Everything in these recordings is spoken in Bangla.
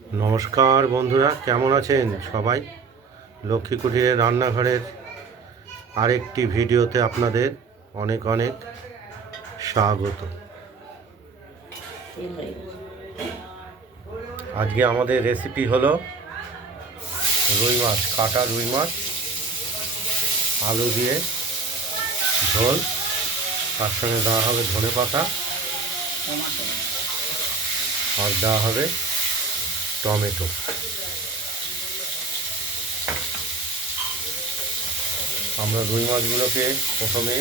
নমস্কার বন্ধুরা, কেমন আছেন সবাই? লক্ষ্মী কুঠিরের রান্নাঘরের আরেকটি ভিডিওতে আপনাদের অনেক অনেক স্বাগত। আজকে আমাদের রেসিপি হলো রুই মাছ, কাটা রুই মাছ আলু দিয়ে ঝোল, তার সঙ্গে দেওয়া হবে ধনেপাতা আর দেওয়া হবে টমেটো। আমরা রুই মাছগুলোকে প্রথমে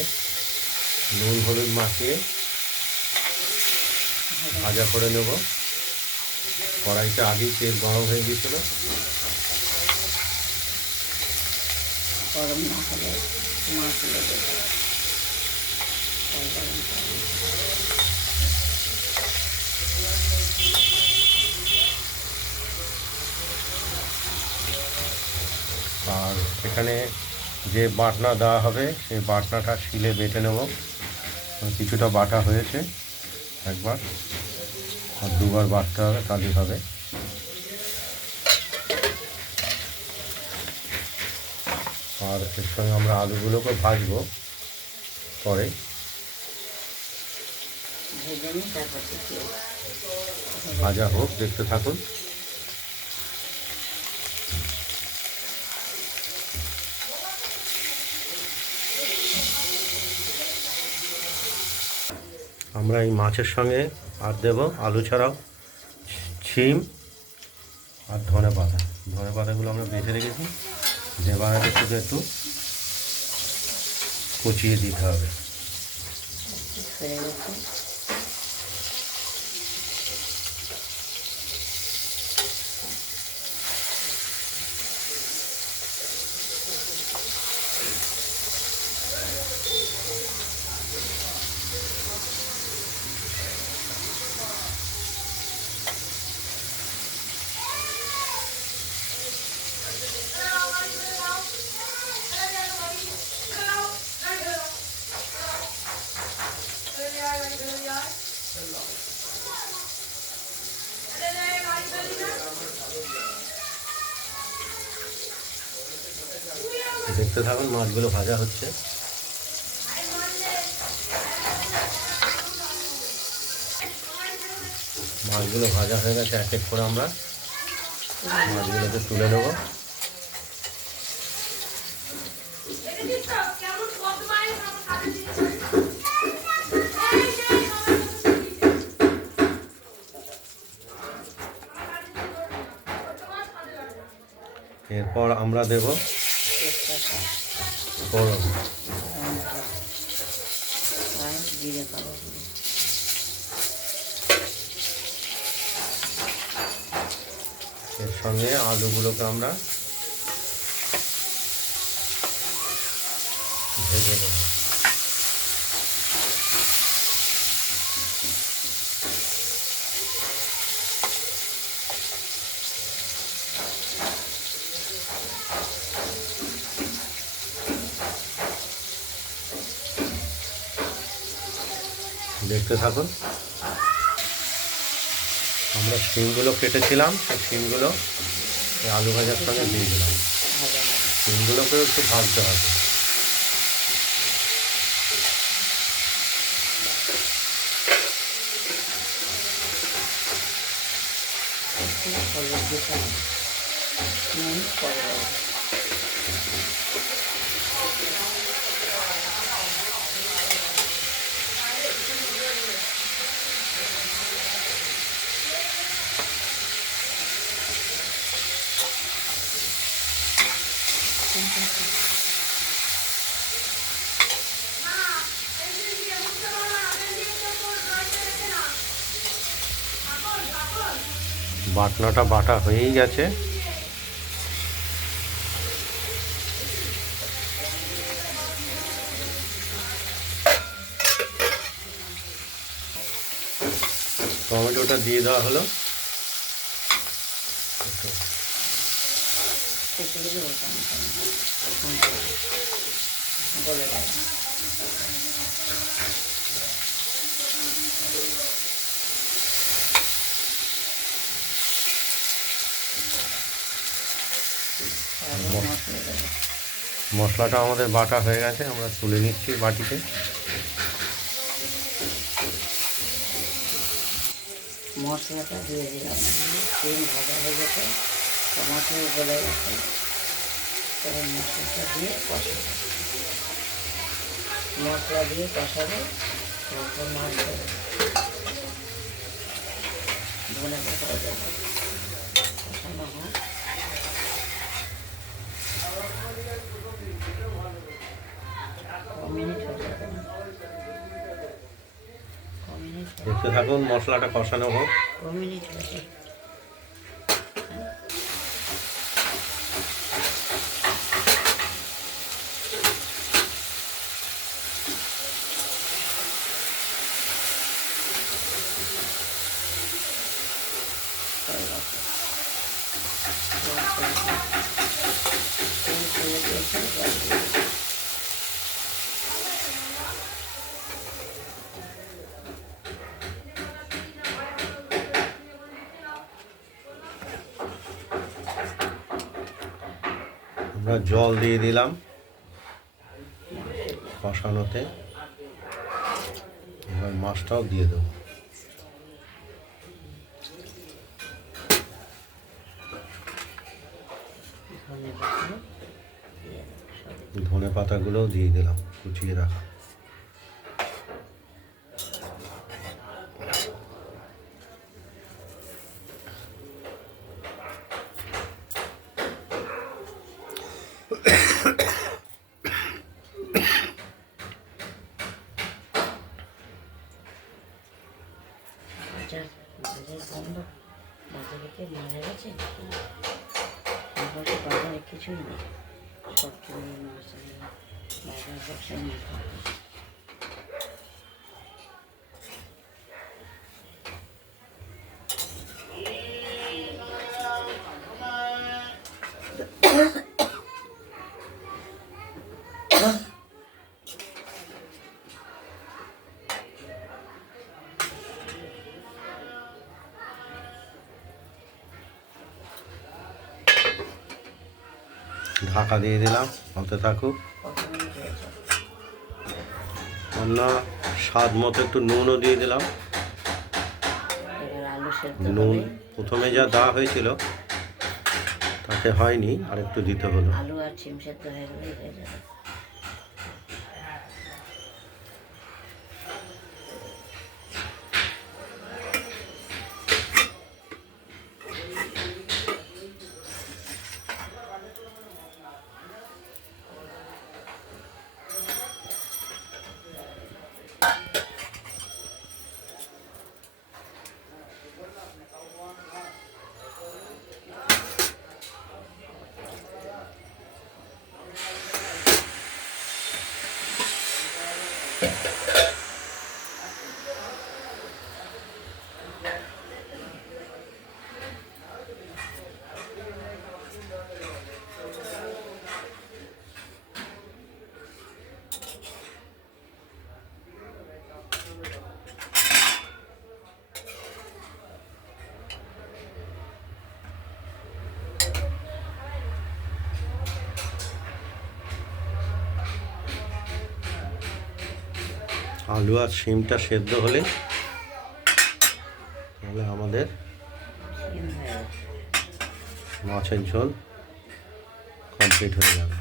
নুন হলুদ মাখিয়ে ভাজা করে নেব। কড়াইতে আগেই তেল গরম হয়ে গিয়েছিল। গরম না হলে মাছ লেগে যায়। আর এখানে যে বাটনা দেওয়া হবে সেই বাটনাটা শিলে বেটে নেব। কিছুটা বাটা হয়েছে, একবার আর দুবার বাটতে হবে, তাহলেই হবে। আর এর সঙ্গে আমরা আলুগুলোকে ভাজবো পরে। ভাজা হোক, দেখতে থাকুন। আমরা এই মাছের সঙ্গে আর দেব আলু ছাড়াও শিম আর ধনেপাতা। ধনেপাতাগুলো আমরা বেছে রেখেছি, দেবার শুধু একটু কুচিয়ে দিতে হবে। দেখতে থাকুন, মাছগুলো ভাজা হচ্ছে। মাছগুলো ভাজা হয়ে গেছে, এক এক করে আমরা মাছগুলোকে তুলে নেব। এরপর আমরা দেব ফোড়ন, এর সঙ্গে আলুগুলোকে আমরা ভেজে নেব। দেখতে থাকুন। আমরা শিমগুলো কেটেছিলাম, সেই শিমগুলো আলু ভাজার সঙ্গে দিয়ে দিলাম। শিমগুলোকেও একটু ভাজতে হবে। বাটনাটা বাটা হয়েই গেছে। টমেটোটা দিয়ে দেওয়া হলো। তারপর মশলা দেবো। মশলাটা আমাদের বাটা হয়ে গেছে, আমরা তুলে নিচ্ছি বাটিতে। মশলাটা দিয়ে দিলাম, তেল ভাজা হয়ে গেছে, টমাটো গলে গেছে, তখন মশলাটা দিয়ে কষাবো। মশলা দিয়ে কষাবো, তারপর মাছ দেবো, ধনে পাতাও দেবো, কষানো হোক। মিনিট হয়ে যাবে, মিনিট দেখতে থাকুন, মশলাটা কষানো হোক। মিনিট হয়েছে। আমরা জল দিয়ে দিলাম কষানোতে, এবার মাছটাও দিয়ে দেবো। ধনে পাতাগুলোও দিয়ে দিলাম কুচিয়ে রাখা। বাজারে কিছুই নেই, সব কিনে মাছ বাজার ব্যবসায় নিয়ে খাবো। ঢাকা দিয়ে দিলাম, হতে থাকুক। আমরা স্বাদ মতো একটু নুনও দিয়ে দিলাম। আলু সেদ্ধ নুন প্রথমে যা দেওয়া হয়েছিল তাতে হয়নি, আর একটু দিতে হলো। আলু আর সিম সেদ্ধ হয়ে গেলেই হয়ে যাবে। আলু আর শিমটা সেদ্ধ হলে তাহলে আমাদের মাছের ঝোল কমপ্লিট হয়ে যাবে।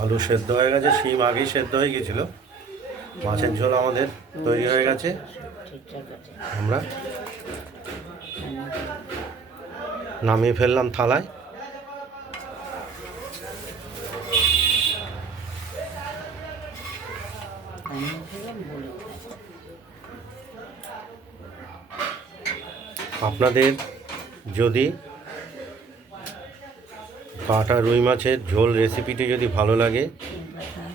আলু সেদ্ধ হয়ে গেছে, শিম আগেই সেদ্ধ হয়ে গেছিল, মাছের ঝোল আমাদের তৈরি হয়ে গেছে। আমরা নামিয়ে ফেললাম থালায়। আপনাদের যদি বাটা রুই মাছের ঝোল রেসিপিটি যদি ভালো লাগে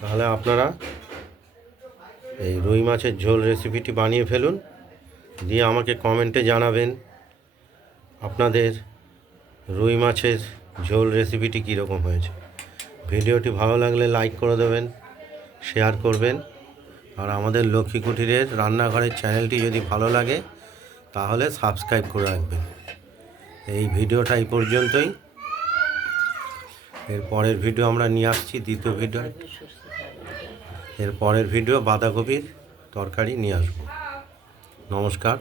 তাহলে আপনারা এই রুই মাছের ঝোল রেসিপিটি বানিয়ে ফেলুন, দিয়ে আমাকে কমেন্টে জানাবেন আপনাদের রুই মাছের ঝোল রেসিপিটি কীরকম হয়েছে। ভিডিওটি ভালো লাগলে লাইক করে দেবেন, শেয়ার করবেন, আর আমাদের লক্ষ্মী কুটিরের রান্নাঘরের চ্যানেলটি যদি ভালো লাগে তাহলে সাবস্ক্রাইব করে রাখবেন। এই ভিডিওটা এই পর্যন্তই। এর পরের ভিডিও আমরা নিয়ে আসছি, দ্বিতীয় ভিডিও। সুস্থ থাকবে। এর পরের ভিডিও বাঁধাকপির তরকারি নিয়ে আসবো। নমস্কার।